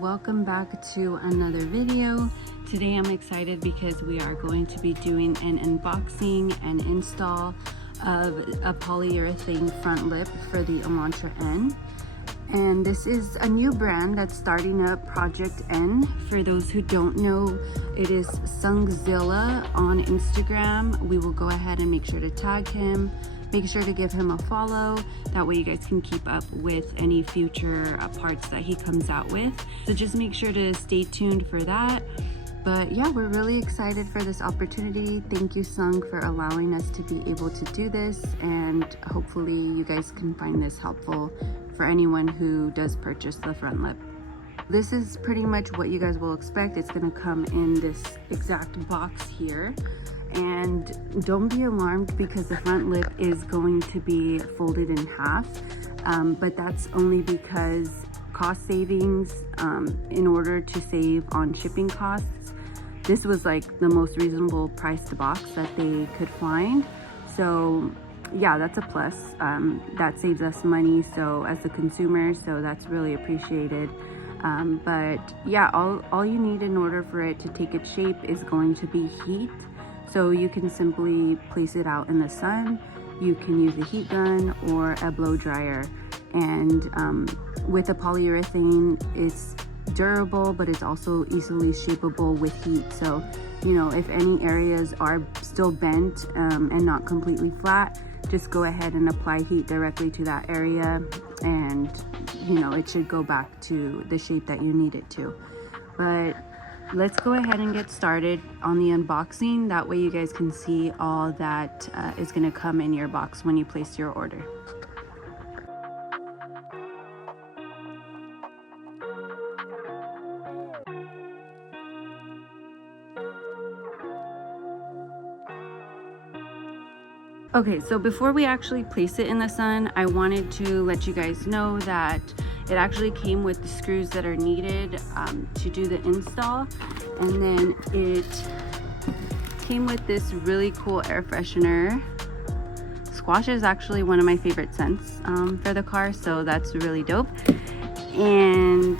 welcome back to another video. Today I'm excited because we are going to be doing an unboxing and install of a polyurethane front lip for the Elantra N. And this is a new brand that's starting up, Project N. For those who don't know, it is Sungzilla on Instagram. We will go ahead and make sure to tag him. Make sure to give him a follow. That way you guys can keep up with any future parts that he comes out with. So just make sure to stay tuned for that. But yeah, we're really excited for this opportunity. Thank you, Sung, for allowing us to be able to do this. And hopefully you guys can find this helpful for anyone who does purchase the front lip. This is pretty much what you guys will expect. It's gonna come in this exact box here. And don't be alarmed because the front lip is going to be folded in half, but that's only because cost savings, in order to save on shipping costs. This was like the most reasonable priced box that they could find. So yeah, that's a plus. That saves us money, so as a consumer, so that's really appreciated. But yeah, all you need in order for it to take its shape is going to be heat. So you can simply place it out in the sun. You can use a heat gun or a blow dryer. And with a polyurethane, it's durable, but it's also easily shapeable with heat. So, you know, if any areas are still bent and not completely flat, just go ahead and apply heat directly to that area, and you know, it should go back to the shape that you need it to. But let's go ahead and get started on the unboxing. That way you guys can see all that is going to come in your box when you place your order. Okay, so before we actually place it in the sun, I wanted to let you guys know that it actually came with the screws that are needed to do the install. And then it came with this really cool air freshener. Squash is actually one of my favorite scents for the car, so that's really dope. And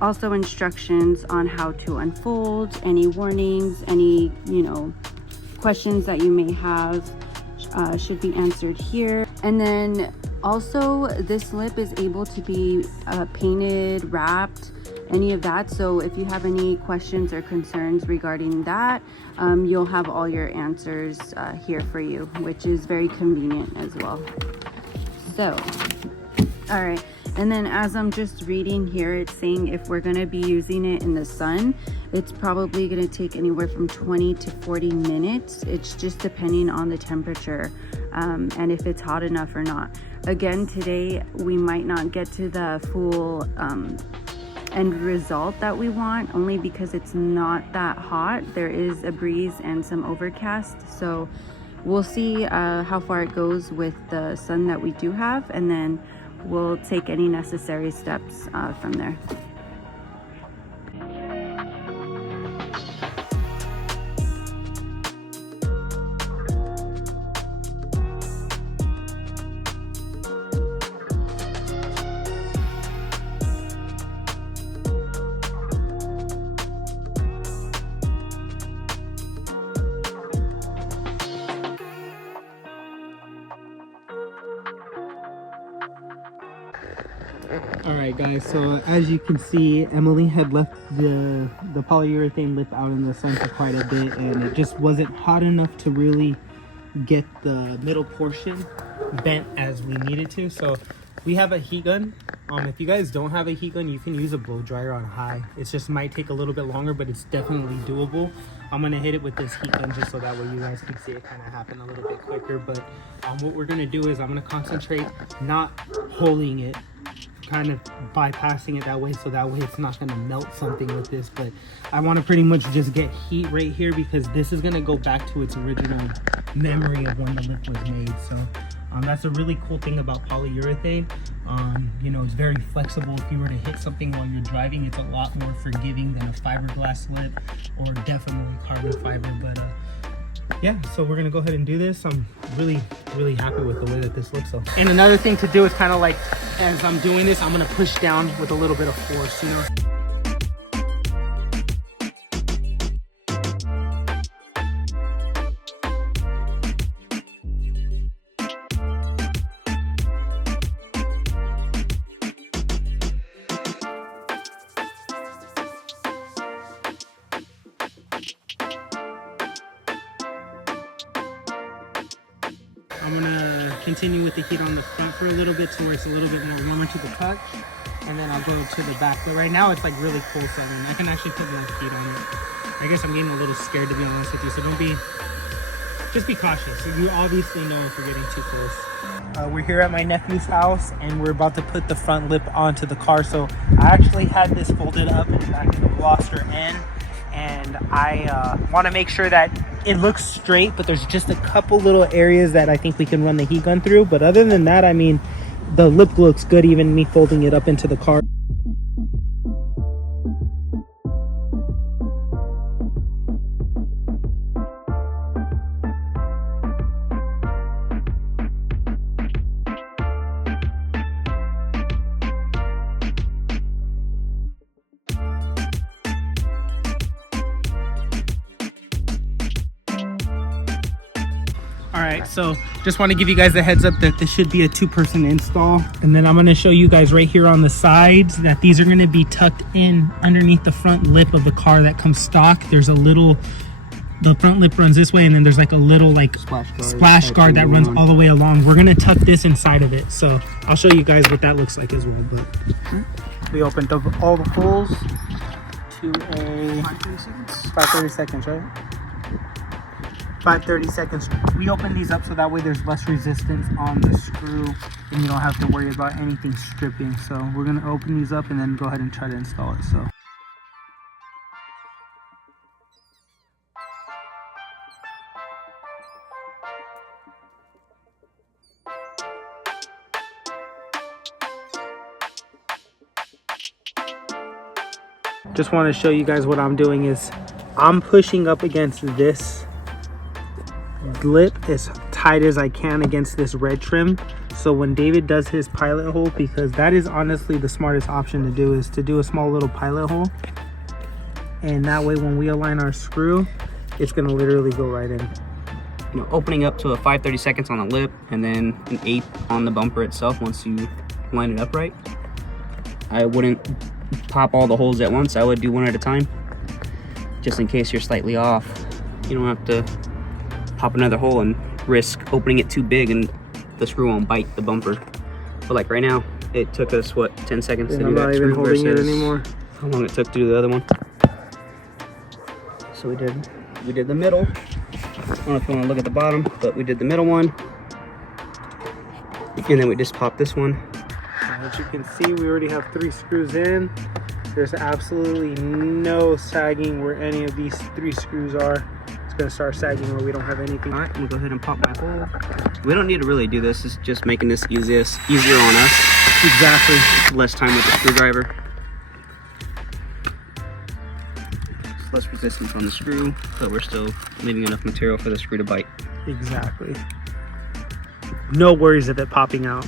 also instructions on how to unfold, any warnings, any, you know, questions that you may have should be answered here. And then also this lip is able to be painted, wrapped, any of that. So if you have any questions or concerns regarding that, you'll have all your answers here for you, which is very convenient as well. So, all right. And then as I'm just reading here, it's saying if we're gonna be using it in the sun, it's probably gonna take anywhere from 20 to 40 minutes. It's just depending on the temperature and if it's hot enough or not. Again, today we might not get to the full end result that we want, only because it's not that hot. There is a breeze and some overcast. So we'll see how far it goes with the sun that we do have, and then we'll take any necessary steps from there. Alright guys, so as you can see, Emily had left the polyurethane lip out in the sun for quite a bit, and it just wasn't hot enough to really get the middle portion bent as we needed to. So we have a heat gun. If you guys don't have a heat gun, you can use a blow dryer on high. It just might take a little bit longer, but it's definitely doable. I'm gonna hit it with this heat gun just so that way you guys can see it kind of happen a little bit quicker. But what we're gonna do is I'm gonna concentrate not holding it, kind of bypassing it that way, so that way it's not going to melt something with this. But I want to pretty much just get heat right here, because this is going to go back to its original memory of when the lip was made. So that's a really cool thing about polyurethane. You know, it's very flexible. If you were to hit something while you're driving, it's a lot more forgiving than a fiberglass lip, or definitely carbon fiber. But yeah, so we're gonna go ahead and do this. I'm really happy with the way that this looks. So, and another thing to do is kind of like, as I'm doing this, I'm gonna push down with a little bit of force, you know. I'm gonna continue with the heat on the front for a little bit to where it's a little bit more warmer to the touch, and then I'll go to the back. But right now it's like really cool, so I can actually put more heat on it. I guess I'm getting a little scared, to be honest with you, so just be cautious. You obviously know if you're getting too close. We're here at my nephew's house, and we're about to put the front lip onto the car. So I actually had this folded up in the back of the Project N, and I want to make sure that it looks straight, but there's just a couple little areas that I think we can run the heat gun through. But other than that, I mean, the lip looks good, even me folding it up into the car. Alright, so just want to give you guys a heads up that this should be a 2-person install. And then I'm going to show you guys right here on the sides that these are going to be tucked in underneath the front lip of the car that comes stock. There's a little, the front lip runs this way, and then there's like a little like splash guard that runs all the way along. We're going to tuck this inside of it. So I'll show you guys what that looks like as well. But we opened up all the holes to a 5:30 seconds, right? 5:30 seconds. We open these up so that way there's less resistance on the screw and you don't have to worry about anything stripping. So we're going to open these up and then go ahead and try to install it. So just want to show you guys what I'm doing is I'm pushing up against this lip as tight as I can against this red trim, so when David does his pilot hole, because that is honestly the smartest option to do, is to do a small little pilot hole, and that way when we align our screw, it's going to literally go right in. You know, opening up to a 5:30 seconds on the lip and then an 8 on the bumper itself once you line it up right. I wouldn't pop all the holes at once. I would do one at a time, just in case you're slightly off. You don't have to pop another hole and risk opening it too big and the screw won't bite the bumper. But like right now, it took us what, 10 seconds to do that screw versus anymore. How long it took to do the other one. So we did the middle. I don't know if you want to look at the bottom, but we did the middle one, and then we just popped this one. As you can see, we already have 3 screws in. There's absolutely no sagging where any of these 3 screws are. Gonna start sagging where we don't have anything. All right, I'm gonna go ahead and pop my hole. We don't need to really do this. It's just making this easier on us. Exactly. Less time with the screwdriver. It's less resistance on the screw, but we're still leaving enough material for the screw to bite. Exactly. No worries of it popping out.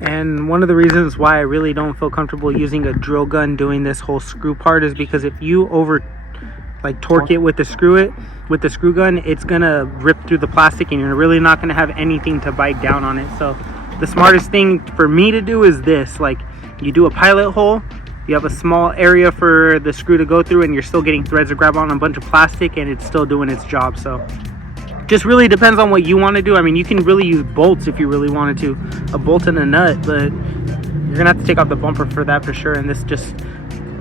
And one of the reasons why I really don't feel comfortable using a drill gun doing this whole screw part is because if you torque it with the screw gun, it's gonna rip through the plastic and you're really not gonna have anything to bite down on it. So the smartest thing for me to do is this: like, you do a pilot hole, you have a small area for the screw to go through, and you're still getting threads to grab on a bunch of plastic and it's still doing its job. So just really depends on what you want to do. I mean, you can really use bolts if you really wanted to, a bolt and a nut, but you're gonna have to take out the bumper for that for sure. And this just,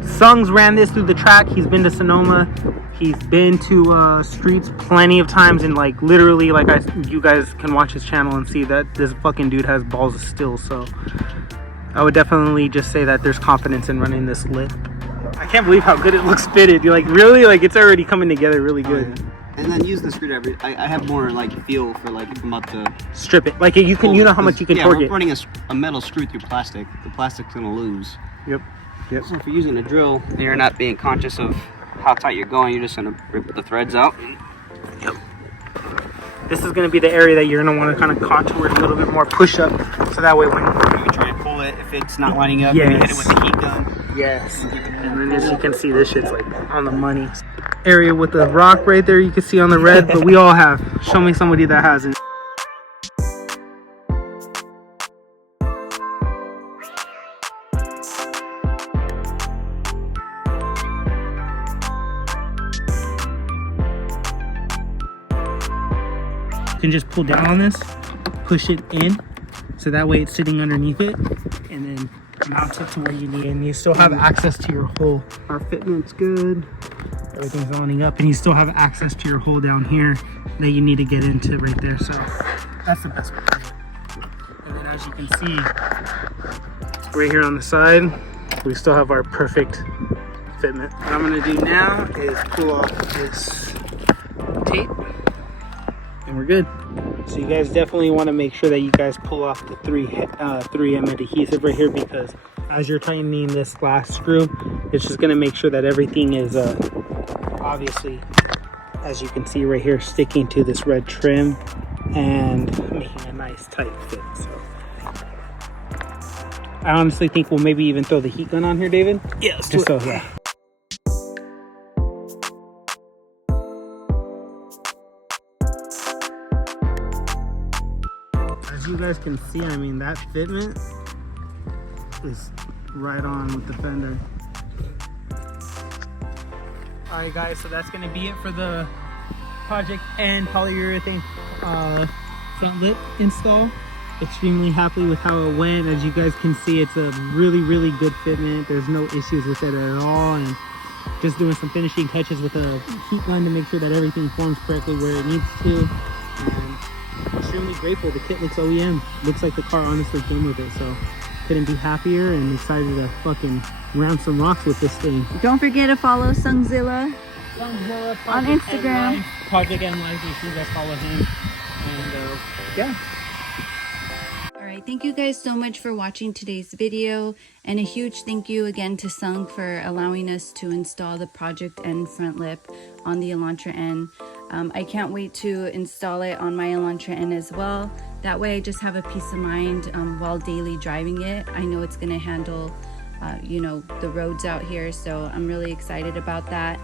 Sungs ran this through the track. He's been to Sonoma. He's been to streets plenty of times, and like literally, you guys can watch his channel and see that this fucking dude has balls of steel. So I would definitely just say that there's confidence in running this lip. I can't believe how good it looks fitted. You're like, really, like it's already coming together really good. Oh, yeah. And then use the screwdriver. I have more like feel for like if I'm about to strip it. Like you can, you know how much you can torque it. Yeah, we're running a metal screw through plastic. The plastic's gonna lose. Yep. Yep. So if you're using a drill and you're not being conscious of how tight you're going, you're just gonna rip the threads out. Yep. This is gonna be the area that you're gonna want to kind of contour it a little bit more, push up, so that way when you try to pull it, if it's not lining up, you hit it with the heat gun. Yes. And then as you can see, this shit's like on the money. Area with the rock right there, you can see on the red, but we all have. Show me somebody that hasn't. can just pull down on this, push it in, so that way it's sitting underneath it, and then mount it to where you need it. And you still have access to your hole. Our fitment's good. Everything's lining up, and you still have access to your hole down here that you need to get into right there. So that's the best way. And then as you can see, right here on the side, we still have our perfect fitment. What I'm gonna do now is pull off this tape, and we're good. So you guys definitely want to make sure that you guys pull off the 3M adhesive right here, because as you're tightening this glass screw, it's just gonna make sure that everything is obviously, as you can see right here, sticking to this red trim and making a nice tight fit. So I honestly think we'll maybe even throw the heat gun on here, David. Yeah, just so yeah. As you guys can see, I mean, that fitment is right on with the fender. Alright guys, so that's going to be it for the Project N polyurethane front lip install. Extremely happy with how it went. As you guys can see, it's a really good fitment. There's no issues with it at all, and just doing some finishing touches with a heat gun to make sure that everything forms correctly where it needs to. And extremely grateful. The kit looks OEM. Looks like the car honestly came with it, so couldn't be happier, and excited to fucking round some rocks with this thing. Don't forget to follow Sungzilla on Instagram. Project N Live, make sure you guys follow him. And yeah. Alright, thank you guys so much for watching today's video, and a huge thank you again to Sung for allowing us to install the Project N front lip on the Elantra N. I can't wait to install it on my Elantra N as well. That way I just have a peace of mind while daily driving it. I know it's going to handle you know, the roads out here, so I'm really excited about that.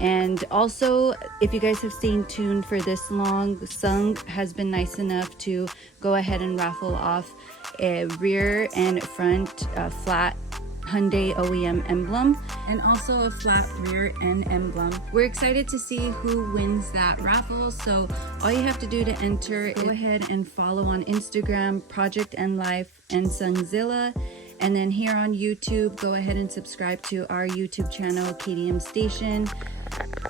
And also, if you guys have stayed tuned for this long, Sung has been nice enough to go ahead and raffle off a rear and front flat Hyundai OEM emblem, and also a flat rear end emblem. We're excited to see who wins that raffle, so all you have to do to enter, go ahead and follow on Instagram, Project N Life and Sungzilla. And then here on YouTube, go ahead and subscribe to our YouTube channel, KDM Station.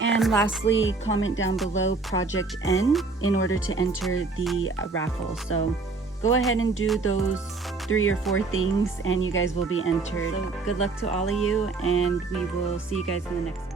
And lastly, comment down below Project N in order to enter the raffle. So go ahead and do those 3 or 4 things and you guys will be entered. So good luck to all of you, and we will see you guys in the next video.